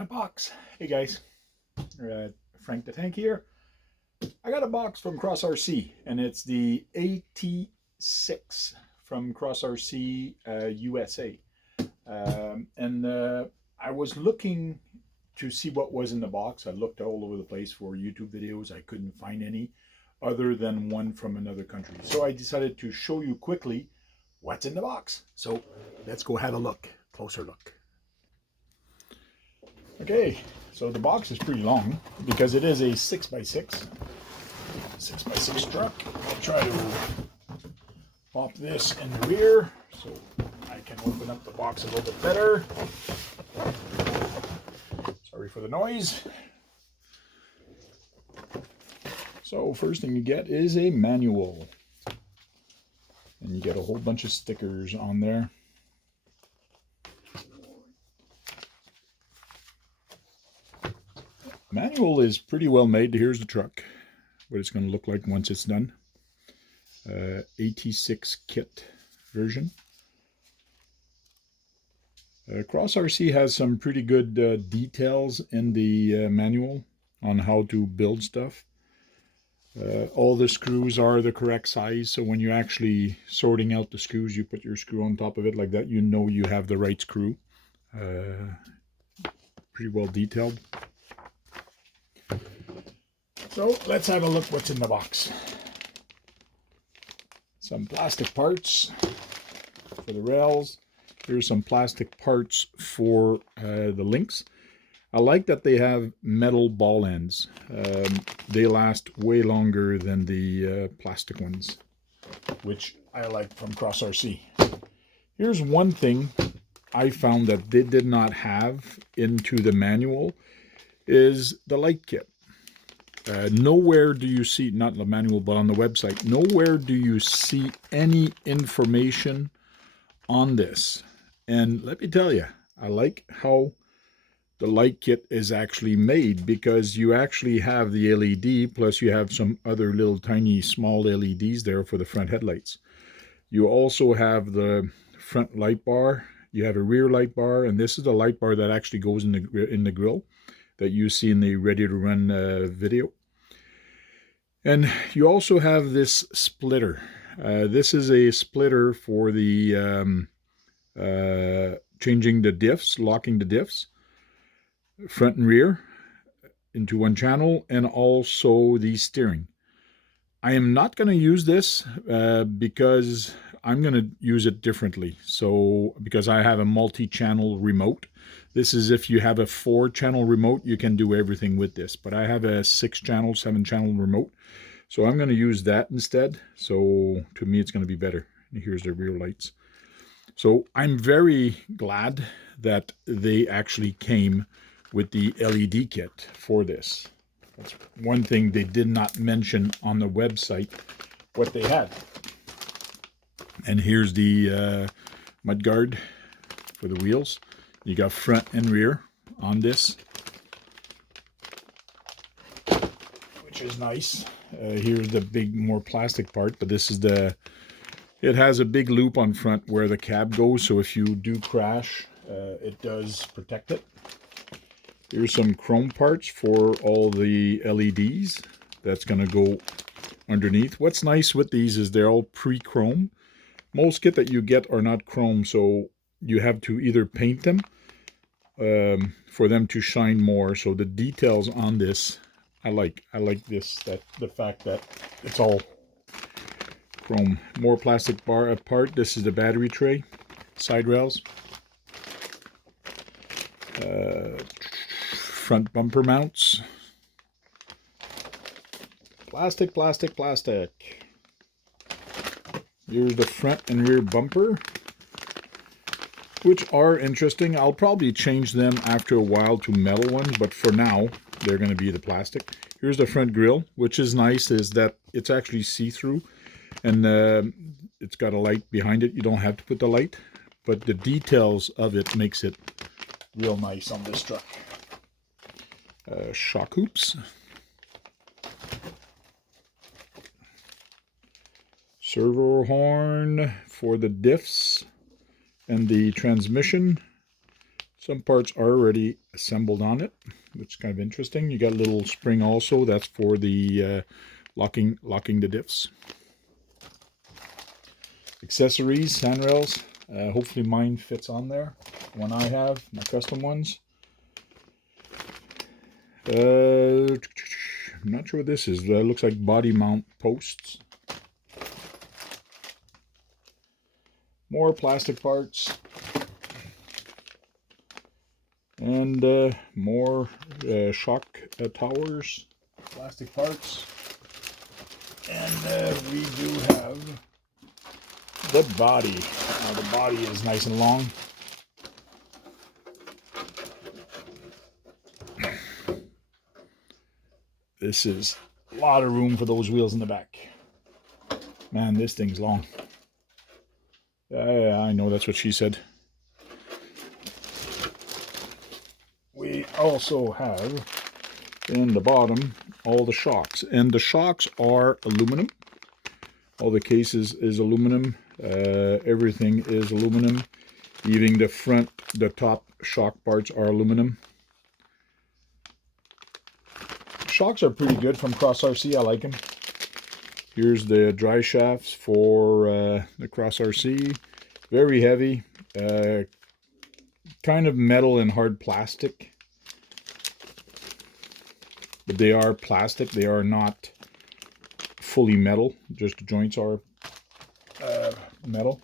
got a box. Hey guys, Frank the Tank here. I got a box from Cross RC, and it's the AT-6 from Cross RC USA. I was looking to see what was in the box. I looked all over the place for YouTube videos. I couldn't find any other than one from another country. So I decided to show you quickly what's in the box. So let's go have a look, closer look. Okay, so the box is pretty long because it is a 6x6 truck. I'll try to pop this in the rear so I can open up the box a little bit better. Sorry for the noise. So first thing you get is a manual, and you get a whole bunch of stickers on there. Manual is pretty well made. Here's the truck, what it's going to look like once it's done. AT-6 kit version. Cross RC has some pretty good details in the manual on how to build stuff. All the screws are the correct size, so when you're actually sorting out the screws, you put your screw on top of it like that, you know you have the right screw. Pretty well detailed. So let's have a look what's in the box. Some plastic parts for the rails. Here's some plastic parts for the links. I like that they have metal ball ends. They last way longer than the plastic ones, which I like from Cross RC. Here's one thing I found that they did not have into the manual is the light kit. Nowhere do you see, not the manual, but on the website, nowhere do you see any information on this. And let me tell you, I like how the light kit is actually made, because you actually have the LED, plus you have some other little tiny small LEDs there for the front headlights. You also have the front light bar, you have a rear light bar, and this is the light bar that actually goes in the grill that you see in the Ready to Run video. And you also have this splitter. This is a splitter for the changing the diffs, locking the diffs, front and rear into one channel, and also the steering. I am not going to use this because I'm going to use it differently. So because I have a multi-channel remote. This is if you have a 4-channel remote, you can do everything with this. But I have a 6-channel, 7-channel remote. So I'm going to use that instead. So to me, it's going to be better. Here's the rear lights. So I'm very glad that they actually came with the LED kit for this. That's one thing they did not mention on the website, what they had. And here's the Mudguard for the wheels. You got front and rear on this, which is nice. Here's the big, more plastic part, but this is it has a big loop on front where the cab goes, so if you do crash, it does protect it. Here's some chrome parts for all the LEDs. That's going to go underneath. What's nice with these is they're all pre-chrome. Most kit that you get are not chrome, so you have to either paint them for them to shine more. So the details on this, I like this, that the fact that it's all chrome. More plastic bar apart. This is the battery tray, side rails, front bumper mounts, plastic. Here's the front and rear bumper, which are interesting. I'll probably change them after a while to metal ones, but for now, they're going to be the plastic. Here's the front grille, which is nice, is that it's actually see-through, and it's got a light behind it. You don't have to put the light, but the details of it makes it real nice on this truck. Shock hoops. Servo horn for the diffs and the transmission. Some parts are already assembled on it, which is kind of interesting. You got a little spring also. That's for the locking the diffs. Accessories, handrails. Hopefully mine fits on there. One I have, my custom ones. I'm not sure what this is. Looks like body mount posts. More plastic parts. And more shock towers, plastic parts. And we do have the body. Now the body is nice and long. This is a lot of room for those wheels in the back. Man, this thing's long. Yeah, I know, that's what she said. We also have in the bottom all the shocks, and the shocks are aluminum. All the cases is aluminum. Everything is aluminum. Even the top shock parts are aluminum. Shocks are pretty good from Cross RC. I like them. Here's the dry shafts for the Cross RC. Very heavy. Kind of metal and hard plastic. But they are plastic. They are not fully metal. Just the joints are metal.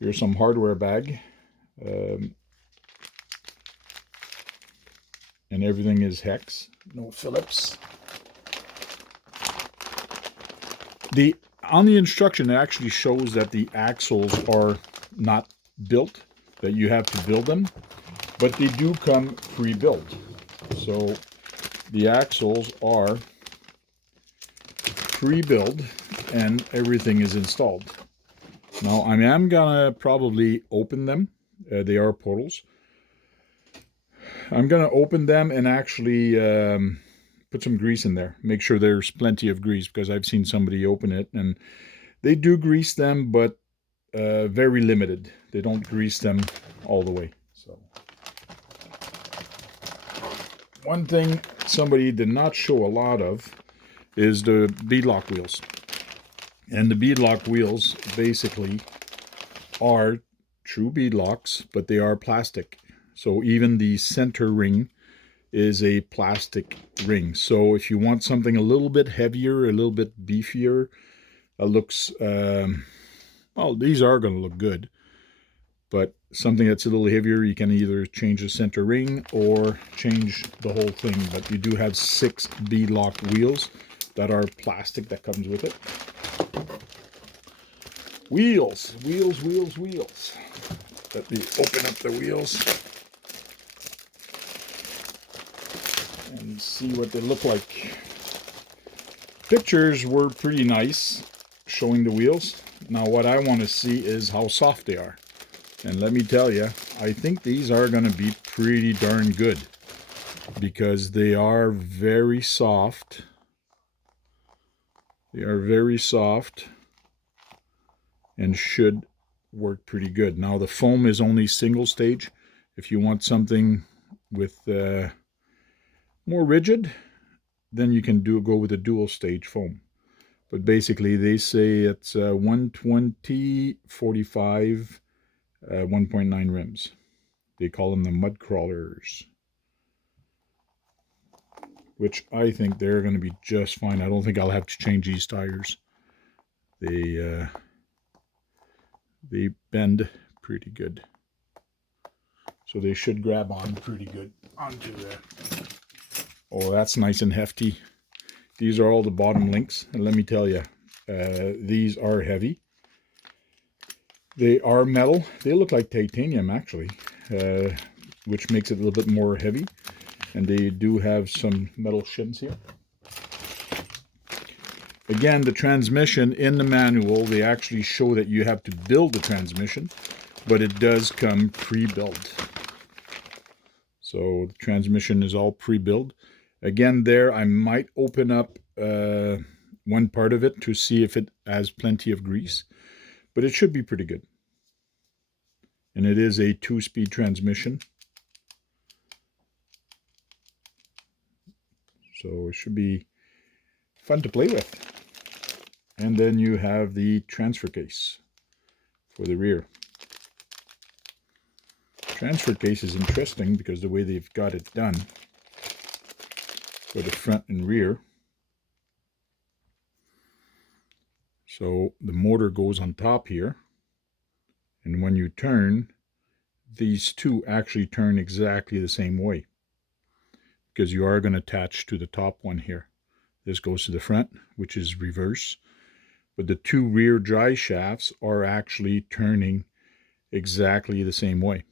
Here's some hardware bag. And everything is hex. No Phillips. On the instruction, it actually shows that the axles are not built, that you have to build them, but they do come pre-built. So the axles are pre-built and everything is installed. Now I am gonna probably open them. They are portals. I'm gonna open them and actually put some grease in there. Make sure there's plenty of grease, because I've seen somebody open it and they do grease them, but very limited. They don't grease them all the way. So one thing somebody did not show a lot of is the beadlock wheels. And the beadlock wheels basically are true beadlocks, but they are plastic. So even the center ring is a plastic ring. So if you want something a little bit heavier, a little bit beefier, looks, well, these are going to look good. But something that's a little heavier, you can either change the center ring or change the whole thing. But you do have 6 beadlock wheels that are plastic that comes with it. Wheels. Let me open up the wheels and see what they look like. Pictures were pretty nice showing the wheels. Now what I want to see is how soft they are. And let me tell you, I think these are going to be pretty darn good, because they are very soft. They are very soft and should work pretty good. Now the foam is only single stage. If you want something with more rigid, then you can go with a dual stage foam. But basically they say it's 120, 45, 1.9 rims. They call them the mud crawlers, which I think they're going to be just fine. I don't think I'll have to change these tires. They bend pretty good, so they should grab on pretty good onto there. Oh, that's nice and hefty. These are all the bottom links, and let me tell you, these are heavy. They are metal. They look like titanium actually, which makes it a little bit more heavy. And they do have some metal shims here. Again, the transmission in the manual, they actually show that you have to build the transmission, but it does come pre-built. So the transmission is all pre-built. Again, there I might open up one part of it to see if it has plenty of grease, but it should be pretty good. And it is a 2-speed transmission. So it should be fun to play with. And then you have the transfer case for the rear. Transfer case is interesting because the way they've got it done for the front and rear. So the motor goes on top here, and when you turn, these two actually turn exactly the same way, because you are going to attach to the top one here. This goes to the front, which is reverse, but the two rear drive shafts are actually turning exactly the same way,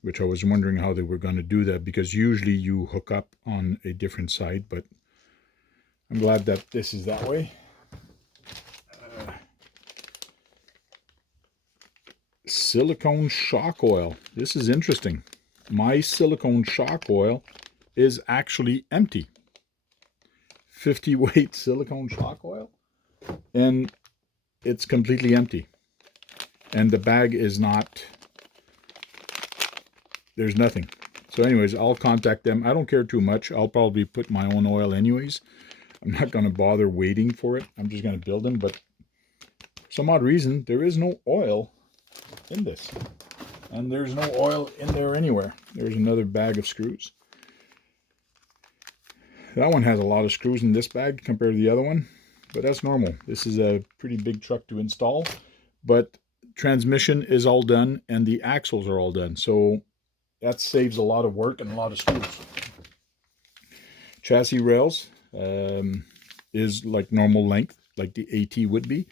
which I was wondering how they were going to do that, because usually you hook up on a different side, but I'm glad that this is that way. Silicone shock oil. This is interesting. My silicone shock oil is actually empty. 50 weight silicone shock oil, and it's completely empty. And the bag is not, there's nothing. So anyways, I'll contact them. I don't care too much. I'll probably put my own oil anyways. I'm not going to bother waiting for it. I'm just going to build them. But for some odd reason, there is no oil in this. And there's no oil in there anywhere. There's another bag of screws. That one has a lot of screws in this bag compared to the other one. But that's normal. This is a pretty big truck to install. But transmission is all done and the axles are all done. So that saves a lot of work and a lot of screws. Chassis rails is like normal length, like the AT would be.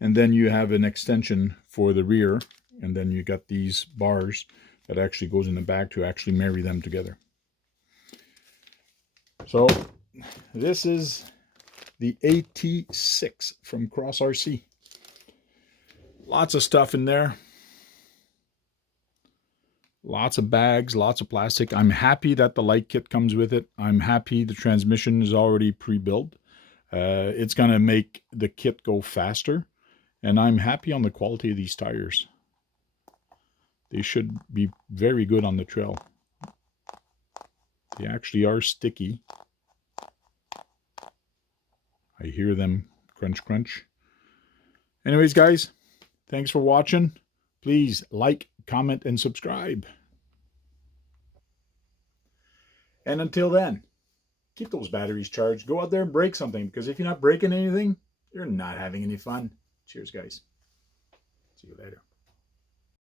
And then you have an extension for the rear. And then you got these bars that actually goes in the back to actually marry them together. So this is the AT-6 from Cross RC. Lots of stuff in there. Lots of bags, lots of plastic. I'm happy that the light kit comes with it. I'm happy the transmission is already pre-built. It's going to make the kit go faster. And I'm happy on the quality of these tires. They should be very good on the trail. They actually are sticky. I hear them crunch, crunch. Anyways, guys, thanks for watching. Please like, comment, and subscribe. And until then, keep those batteries charged. Go out there and break something, because if you're not breaking anything, you're not having any fun. Cheers, guys. See you later.